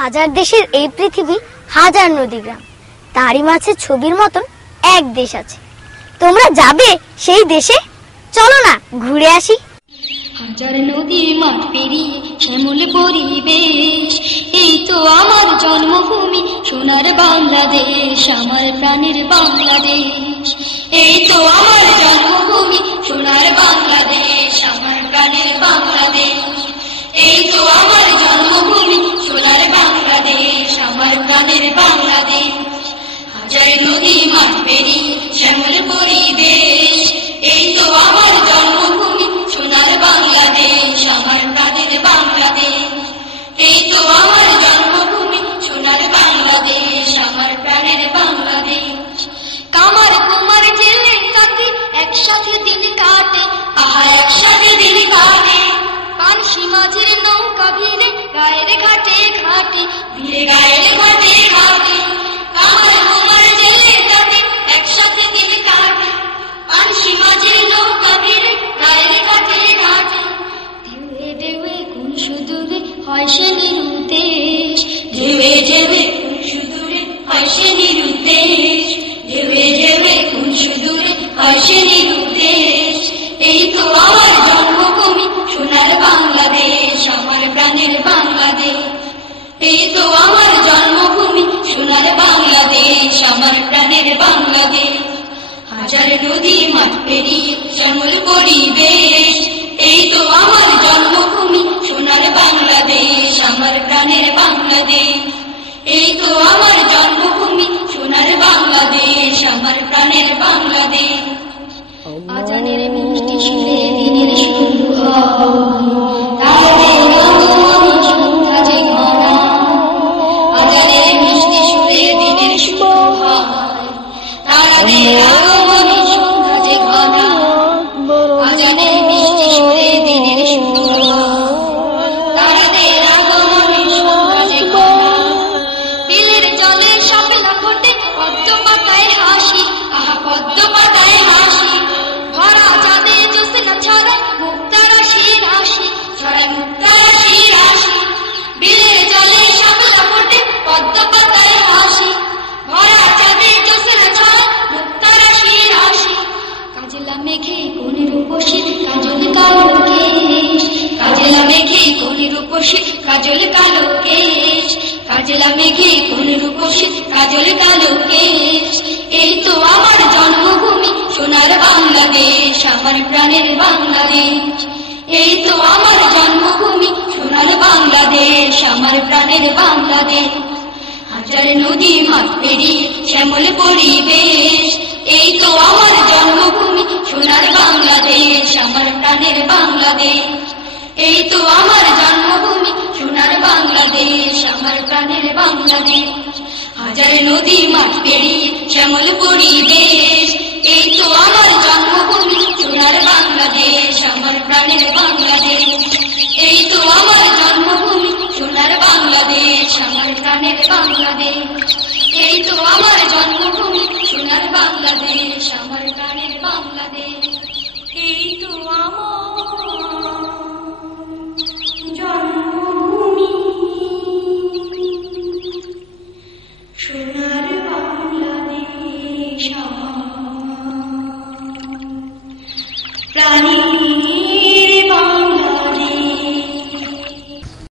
হাজার দেশের এই পৃথিবী, হাজার নদী গ্রাম, তারই মাঝে ছবির মতন এক দেশ আছে। তোমরা যাবে সেই দেশে? চলো না ঘুরে আসি। হাজার নদী মাঠ পেরিয়ে শ্যামল পরিবেশ, এই তো আমার জন্মভূমি সোনার বাংলাদেশ, আমার প্রাণের বাংলাদেশ। এই তো আমার জন্মভূমি সোনার বাংলাদেশ, আমার প্রাণের বাংলাদেশ। এই তো আমার জন্মভূমি সোনার বাংলাদেশ, আমার প্রাণের বাংলাদেশ। হাজার নদী মাঠ পেরিয়ে শ্যামল পরিবেশ, এই তো আমার জন্মভূমি সোনার বাংলাদেশ, আমার প্রাণের বাংলাদেশ। এই তো আমার জন্মভূমি সোনার বাংলাদেশ, আমার প্রাণের বাংলাদেশ। কামার কুমার জেলে কাটে একসাথে দিন কাটে, আহা একসাথে দিন কাটে। পানসি মাঝির নৌকা ভিড়ে গায়ের ঘাটে ঘাটে, ভিড়ে গায়ের ঘাটে ঘাটে। কামার কুমার জেলে কাটে একসাথে দিন কাটে, পানসি মাঝির নৌকা ভিড়ে গায়ের ঘাটে ঘাটে। ঢেউয়ে ঢেউয়ে কোন সুদূরে হয় সে নিরুদ্দেশ, ঢেউয়ে ঢেউয়ে কোন সুদূরে হয় সে নিরুদ্দেশ। ঢেউয়ে ঢেউয়ে কোন সুদূরে হয় সে নিরুদ্দেশ। এই তো আমার জন্মভূমি সোনার বাংলাদেশ, আমার প্রাণের বাংলাদেশ। এই তো আমার জন্মভূমি সোনার বাংলাদেশ, আমার প্রাণের বাংলাদেশ। হাজার নদী মাঠ পেরিয়ে শ্যামল পরিবেশ, এই তো আমার জন্মভূমি সোনার বাংলাদেশ, আমার প্রাণের বাংলাদেশ। এই তো আমার জন্মভূমি সোনার বাংলাদেশ, আমার প্রাণের বাংলাদেশ। আজানের মিষ্টি সুরে দিনের শুরু হয়, তাদের আগমনে সন্ধ্যা যে ঘনা। আজানের মিষ্টি সুরে দিনের শুরু হয়, তাদের আগমনে সন্ধ্যা যে ঘনা। আজানের মিষ্টি সুরে দিনের শুরু হয়, তাদের আগমনে সন্ধ্যা যে ঘনা। বিলের জলে শাপলা ফোটে পদ্ম পাতায় হাসি, আহা পদ্ম পাতায় হাসি। ভরা চাঁদে জ্যোৎস্না ছড়ায় মুক্তা রাশি রাশি, ছড়ায় মুক্তা রাশি রাশি। বিলের জলে শাপলা ফোটে পদ্ম পাতায় হাসি, ভরা চাঁদে জ্যোৎস্না ছড়ায় মুক্তা রাশি রাশি। কাজলা মেঘে কোন রূপসী কাজল কালো কেশ, কাজলা মেঘে কোন রূপসী কাজল কালো কেশ। কাজলা মেঘে কোন রূপসী কাজল কালো কেশ। এই তো আমার জন্মভূমি সোনার বাংলাদেশ, আমার প্রাণের বাংলাদেশ। এই তো আমার জন্মভূমি সোনার বাংলাদেশ, আমার প্রাণের বাংলাদেশ। হাজার নদী মাঠ পেরিয়ে শ্যামল পরিবেশ, এই তো আমার জন্মভূমি সোনার বাংলাদেশ, আমার প্রাণের বাংলাদেশ। এই তো আমার জন্মভূমি সোনার বাংলাদেশ, আমার প্রাণের বাংলাদেশ। হাজার নদী মাঠ পেরিয়ে শ্যামল পরিবেশ, এই তো আমার জন্মভূমি সোনার বাংলাদেশ, আমার প্রাণের বাংলাদেশ। এই তো আমার জন্মভূমি সোনার বাংলাদেশ, আমার প্রাণের বাংলাদেশ। এই তো আমার জন্মভূমি সোনার বাংলাদেশ, আমার প্রাণের বাংলাদেশ। এই তো আমার